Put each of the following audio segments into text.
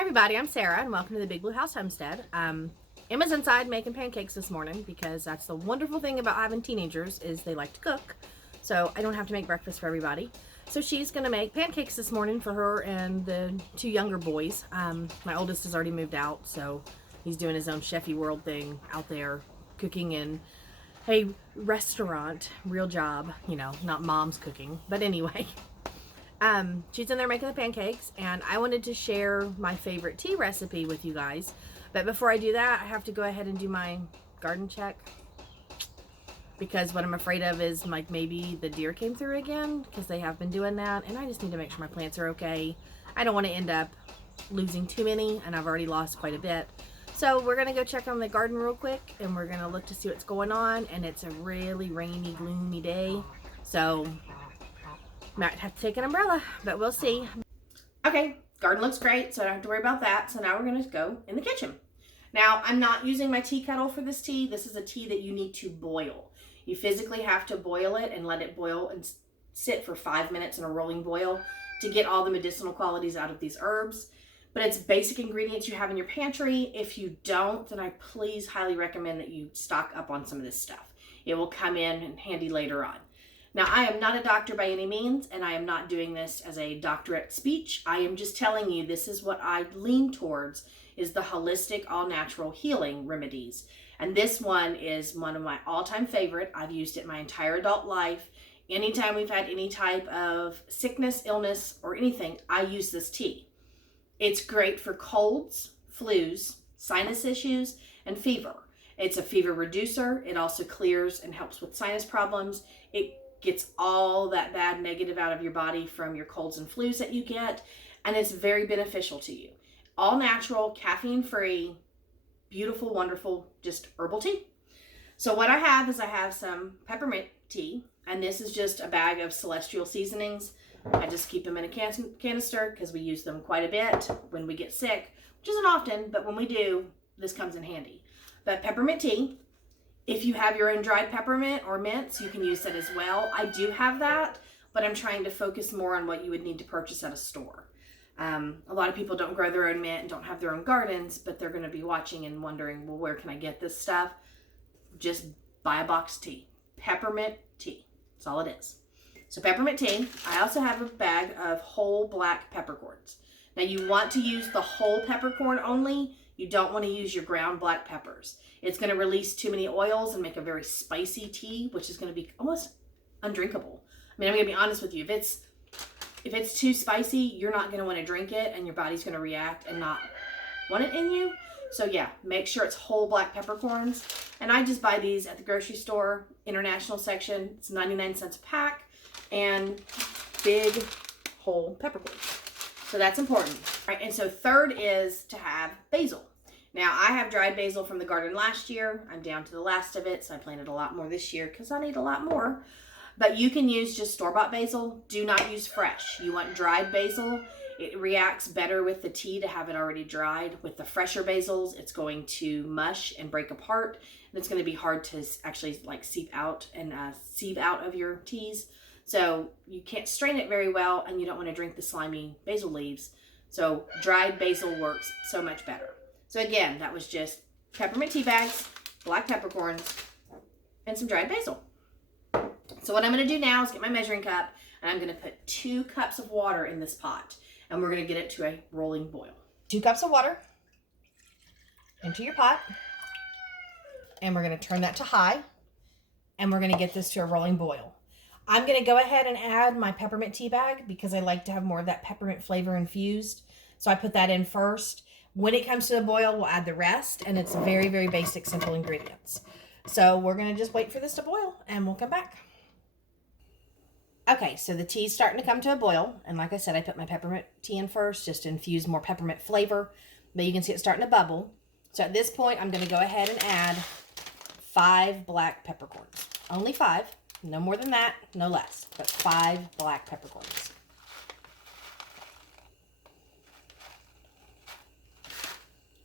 Hi everybody, I'm Sarah and welcome to the Big Blue House Homestead. Emma's inside making pancakes this morning because that's the wonderful thing about having teenagers is they like to cook. So I don't have to make breakfast for everybody. So she's going to make pancakes this morning for her and the two younger boys. My oldest has already moved out, so he's doing his own chefy world thing out there cooking in a restaurant. Real job, you know, not mom's cooking. But anyway. She's in there making the pancakes, and I wanted to share my favorite tea recipe with you guys. But before I do that, I have to go ahead and do my garden check. Because what I'm afraid of is like maybe the deer came through again, because they have been doing that, and I just need to make sure my plants are okay. I don't want to end up losing too many, and I've already lost quite a bit. So we're going to go check on the garden real quick, and we're going to look to see what's going on, and it's a really rainy, gloomy day. So might have to take an umbrella, but we'll see. Okay, garden looks great, so I don't have to worry about that. So now we're going to go in the kitchen. Now, I'm not using my tea kettle for this tea. This is a tea that you need to boil. You physically have to boil it and let it boil and sit for 5 minutes in a rolling boil to get all the medicinal qualities out of these herbs. But it's basic ingredients you have in your pantry. If you don't, then I please highly recommend that you stock up on some of this stuff. It will come in handy later on. Now, I am not a doctor by any means, and I am not doing this as a doctorate speech. I am just telling you this is what I lean towards, is the holistic, all-natural healing remedies. And this one is one of my all-time favorite. I've used it my entire adult life. Anytime we've had any type of sickness, illness, or anything, I use this tea. It's great for colds, flus, sinus issues, and fever. It's a fever reducer. It also clears and helps with sinus problems. It gets all that bad negative out of your body from your colds and flus that you get, and it's very beneficial to you. All natural, caffeine free, beautiful, wonderful, just herbal tea. So what I have is I have some peppermint tea, and this is just a bag of celestial seasonings. I just keep them in a canister because we use them quite a bit when we get sick, which isn't often, but when we do, this comes in handy. But peppermint tea. If you have your own dried peppermint or mints, you can use that as well. I do have that, but I'm trying to focus more on what you would need to purchase at a store. A lot of people don't grow their own mint and don't have their own gardens, but they're going to be watching and wondering, well, where can I get this stuff? Just buy a box of tea. Peppermint tea. That's all it is. So peppermint tea. I also have a bag of whole black peppercorns. Now you want to use the whole peppercorn only. You don't want to use your ground black peppers. It's going to release too many oils and make a very spicy tea, which is going to be almost undrinkable. I mean, I'm going to be honest with you. If it's too spicy, you're not going to want to drink it, and your body's going to react and not want it in you. So yeah, make sure it's whole black peppercorns. And I just buy these at the grocery store, international section. It's 99 cents a pack, and big whole peppercorns. So that's important. All right, and so third is to have basil. Now, I have dried basil from the garden last year. I'm down to the last of it, so I planted a lot more this year because I need a lot more. But you can use just store-bought basil. Do not use fresh. You want dried basil. It reacts better with the tea to have it already dried. With the fresher basils, it's going to mush and break apart, and it's going to be hard to actually like seep out and sieve out of your teas. So you can't strain it very well, and you don't want to drink the slimy basil leaves. So dried basil works so much better. So again, that was just peppermint tea bags, black peppercorns, and some dried basil. So what I'm going to do now is get my measuring cup, and I'm going to put 2 cups of water in this pot, and we're going to get it to a rolling boil. 2 cups of water into your pot, and we're going to turn that to high, and we're going to get this to a rolling boil. I'm going to go ahead and add my peppermint tea bag because I like to have more of that peppermint flavor infused. So I put that in first. When it comes to the boil, we'll add the rest, and it's very, very basic, simple ingredients. So we're going to just wait for this to boil, and we'll come back. Okay, so the tea's starting to come to a boil, and like I said, I put my peppermint tea in first just to infuse more peppermint flavor, but you can see it starting to bubble. So at this point, I'm going to go ahead and add 5 black peppercorns. Only 5, no more than that, no less, but 5 black peppercorns.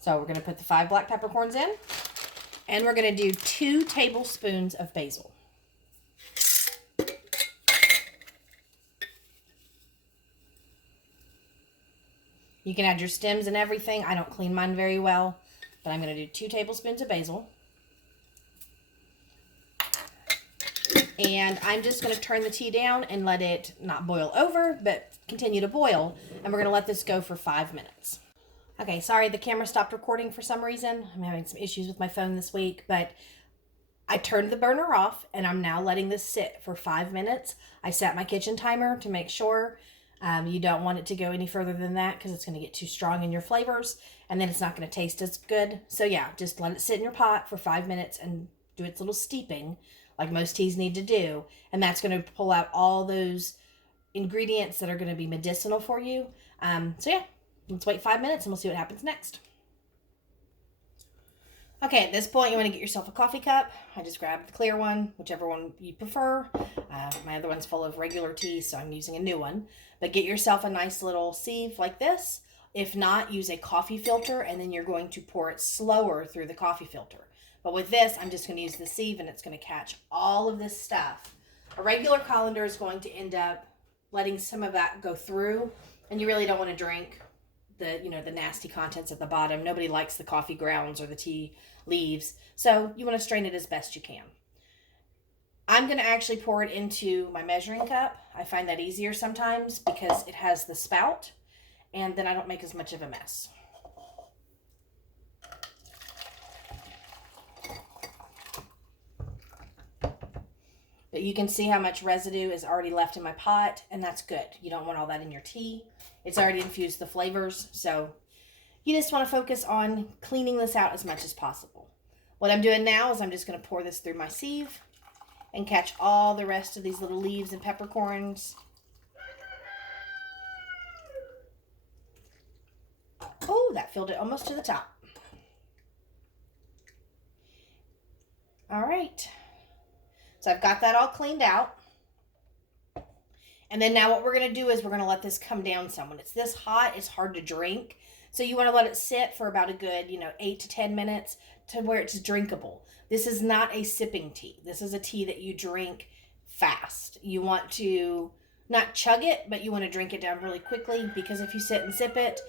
So we're going to put the 5 black peppercorns in, and we're going to do 2 tablespoons of basil. You can add your stems and everything. I don't clean mine very well, but I'm going to do 2 tablespoons of basil. And I'm just going to turn the tea down and let it not boil over, but continue to boil. And we're going to let this go for 5 minutes. Okay, sorry, the camera stopped recording for some reason. I'm having some issues with my phone this week, but I turned the burner off and I'm now letting this sit for 5 minutes. I set my kitchen timer to make sure. You don't want it to go any further than that because it's going to get too strong in your flavors and then it's not going to taste as good. So yeah, just let it sit in your pot for 5 minutes and do its little steeping like most teas need to do. And that's going to pull out all those ingredients that are going to be medicinal for you. So yeah, let's wait 5 minutes and we'll see what happens next. Okay, at this point, you want to get yourself a coffee cup. I just grabbed the clear one, whichever one you prefer. My other one's full of regular tea, so I'm using a new one. But get yourself a nice little sieve like this. If not, use a coffee filter, and then you're going to pour it slower through the coffee filter. But with this, I'm just going to use the sieve, and it's going to catch all of this stuff. A regular colander is going to end up letting some of that go through, and you really don't want to drink the nasty contents at the bottom. Nobody likes the coffee grounds or the tea leaves. So you want to strain it as best you can. I'm going to actually pour it into my measuring cup. I find that easier sometimes because it has the spout and then I don't make as much of a mess. But you can see how much residue is already left in my pot, and that's good. You don't want all that in your tea. It's already infused the flavors, so you just want to focus on cleaning this out as much as possible. What I'm doing now is I'm just going to pour this through my sieve and catch all the rest of these little leaves and peppercorns. Oh, that filled it almost to the top. All right. So I've got that all cleaned out. And then now what we're going to do is we're going to let this come down some. When it's this hot, it's hard to drink. So you want to let it sit for about a good, 8 to 10 minutes to where it's drinkable. This is not a sipping tea. This is a tea that you drink fast. You want to not chug it, but you want to drink it down really quickly because if you sit and sip it,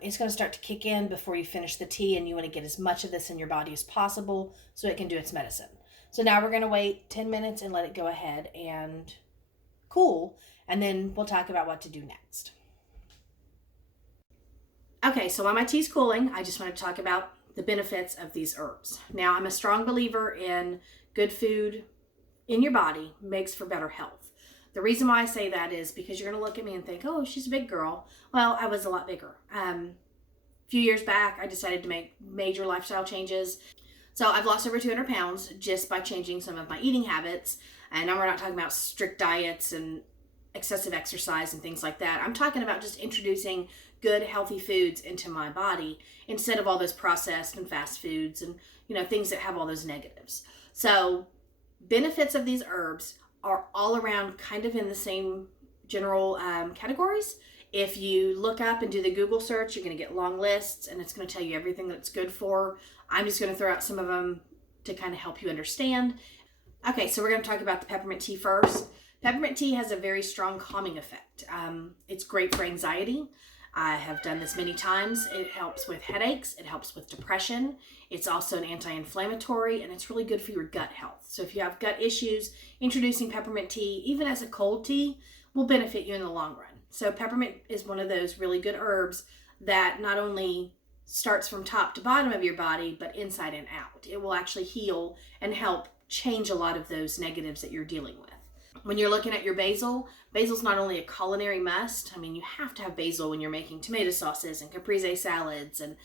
it's going to start to kick in before you finish the tea, and you want to get as much of this in your body as possible so it can do its medicine. So now we're going to wait 10 minutes and let it go ahead and cool, and then we'll talk about what to do next. Okay, so while my tea's cooling, I just want to talk about the benefits of these herbs. Now, I'm a strong believer in good food in your body makes for better health. The reason why I say that is because you're going to look at me and think, oh, she's a big girl. Well, I was a lot bigger. A few years back, I decided to make major lifestyle changes. So I've lost over 200 pounds just by changing some of my eating habits. And now we're not talking about strict diets and excessive exercise and things like that. I'm talking about just introducing good, healthy foods into my body instead of all those processed and fast foods and, things that have all those negatives. So benefits of these herbs are all around kind of in the same general categories. If you look up and do the Google search, you're going to get long lists and it's going to tell you everything that it's good for. I'm just going to throw out some of them to kind of help you understand. Okay, so we're going to talk about the peppermint tea first. Peppermint tea has a very strong calming effect. It's great for anxiety. I have done this many times. It helps with headaches. It helps with depression. It's also an anti-inflammatory, and it's really good for your gut health. So if you have gut issues, introducing peppermint tea, even as a cold tea, will benefit you in the long run. So peppermint is one of those really good herbs that not only starts from top to bottom of your body, but inside and out. It will actually heal and help change a lot of those negatives that you're dealing with. When you're looking at your basil's not only a culinary must. I mean, you have to have basil when you're making tomato sauces and caprese salads. And,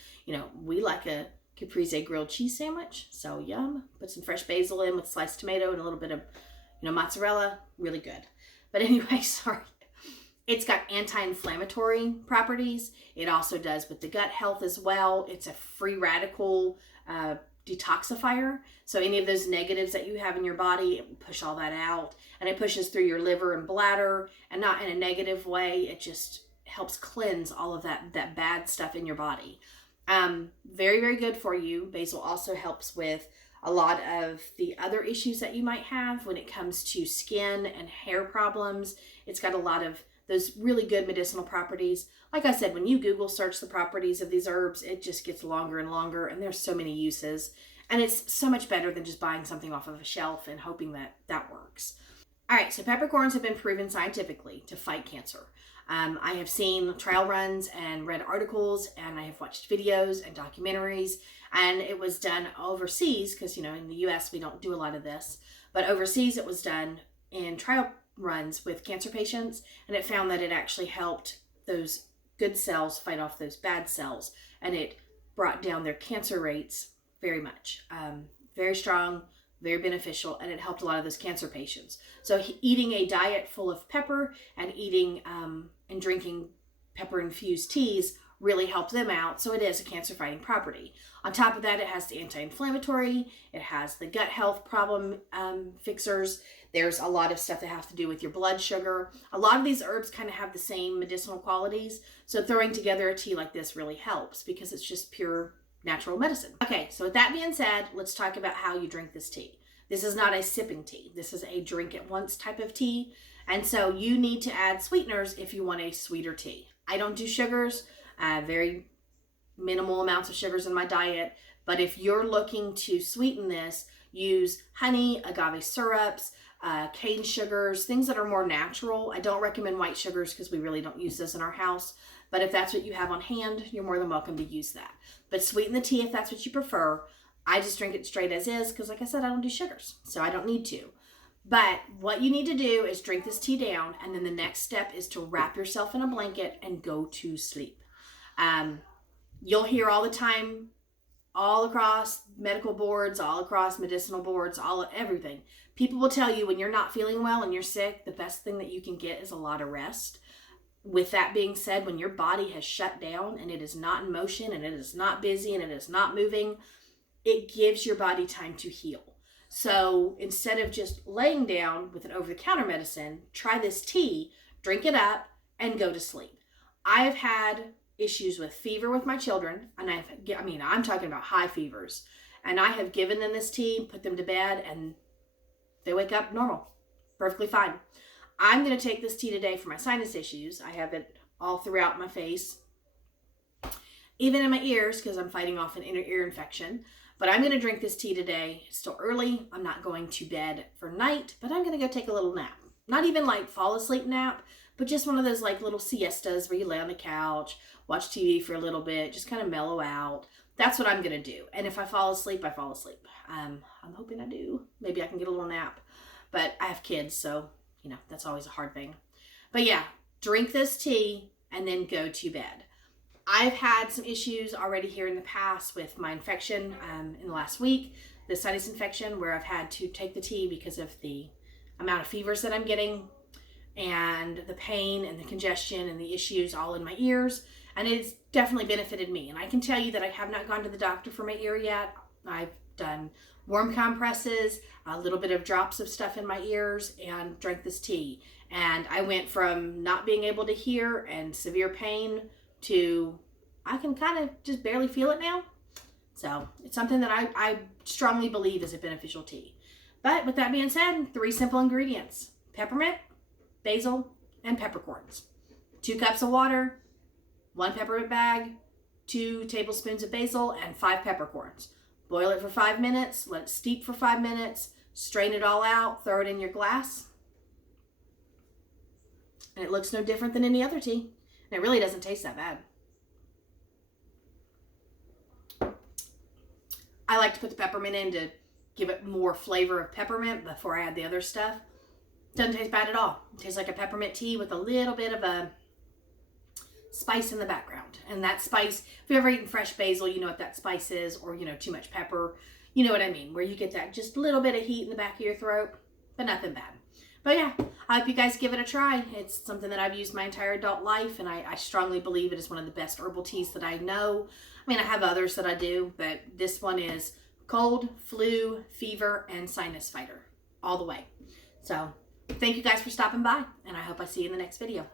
we like a caprese grilled cheese sandwich. So yum. Put some fresh basil in with sliced tomato and a little bit of, mozzarella. Really good. But anyway, sorry. It's got anti-inflammatory properties. It also does with the gut health as well. It's a free radical detoxifier. So any of those negatives that you have in your body, it will push all that out. And it pushes through your liver and bladder, and not in a negative way. It just helps cleanse all of that bad stuff in your body. Very, very good for you. Basil also helps with a lot of the other issues that you might have when it comes to skin and hair problems. It's got a lot of those really good medicinal properties. Like I said, when you Google search the properties of these herbs, it just gets longer and longer, and there's so many uses. And it's so much better than just buying something off of a shelf and hoping that that works. All right, so peppercorns have been proven scientifically to fight cancer. I have seen trial runs and read articles, and I have watched videos and documentaries, and it was done overseas because, you know, in the US we don't do a lot of this, but overseas it was done in trial runs with cancer patients, and it found that it actually helped those good cells fight off those bad cells, and it brought down their cancer rates very much. Very strong, very beneficial, and it helped a lot of those cancer patients. So eating a diet full of pepper and eating and drinking pepper infused teas really helped them out. So it is a cancer fighting property. On top of that, it has the anti-inflammatory, it has the gut health problem fixers. There's a lot of stuff that has to do with your blood sugar. A lot of these herbs kind of have the same medicinal qualities. So throwing together a tea like this really helps because it's just pure natural medicine. Okay, so with that being said, let's talk about how you drink this tea. This is not a sipping tea. This is a drink at once type of tea. And so you need to add sweeteners if you want a sweeter tea. I don't do sugars, very minimal amounts of sugars in my diet. But if you're looking to sweeten this, use honey, agave syrups, cane sugars, things that are more natural. I don't recommend white sugars because we really don't use this in our house. But if that's what you have on hand, you're more than welcome to use that. But sweeten the tea if that's what you prefer. I just drink it straight as is because, like I said, I don't do sugars, so I don't need to. But what you need to do is drink this tea down, and then the next step is to wrap yourself in a blanket and go to sleep. You'll hear all the time, all across medical boards, all across medicinal boards, everything. People will tell you when you're not feeling well and you're sick, the best thing that you can get is a lot of rest. With that being said, when your body has shut down and it is not in motion and it is not busy and it is not moving, it gives your body time to heal. So instead of just laying down with an over-the-counter medicine, try this tea, drink it up, and go to sleep. I have had issues with fever with my children, and I'm talking about high fevers, and I have given them this tea, put them to bed, and they wake up normal, perfectly fine. I'm going to take this tea today for my sinus issues. I have it all throughout my face, even in my ears, because I'm fighting off an inner ear infection. But I'm going to drink this tea today. It's still early. I'm not going to bed for night, but I'm going to go take a little nap. Not even like fall asleep nap, but just one of those like little siestas where you lay on the couch, watch TV for a little bit, just kind of mellow out. That's what I'm going to do. And if I fall asleep, I fall asleep. I'm hoping I do. Maybe I can get a little nap. But I have kids, so, you know, that's always a hard thing. But yeah, drink this tea and then go to bed. I've had some issues already here in the past with my infection in the last week, the sinus infection, where I've had to take the tea because of the amount of fevers that I'm getting and the pain and the congestion and the issues all in my ears. And it's definitely benefited me. And I can tell you that I have not gone to the doctor for my ear yet. I've done warm compresses, a little bit of drops of stuff in my ears, and drank this tea. And I went from not being able to hear and severe pain to I can kind of just barely feel it now. So it's something that I strongly believe is a beneficial tea. But with that being said, 3 simple ingredients: peppermint, basil, and peppercorns. 2 cups of water, 1 peppermint bag, 2 tablespoons of basil, and 5 peppercorns. Boil it for 5 minutes, let it steep for 5 minutes, strain it all out, throw it in your glass. And it looks no different than any other tea. And it really doesn't taste that bad. I like to put the peppermint in to give it more flavor of peppermint before I add the other stuff. Doesn't taste bad at all. It tastes like a peppermint tea with a little bit of a spice in the background. And that spice, if you've ever eaten fresh basil, you know what that spice is, or, you know, too much pepper. You know what I mean, where you get that just little bit of heat in the back of your throat, but nothing bad. But yeah, I hope you guys give it a try. It's something that I've used my entire adult life, and I strongly believe it is one of the best herbal teas that I know. I mean, I have others that I do, but this one is cold, flu, fever, and sinus fighter all the way. So thank you guys for stopping by, and I hope I see you in the next video.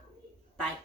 Bye.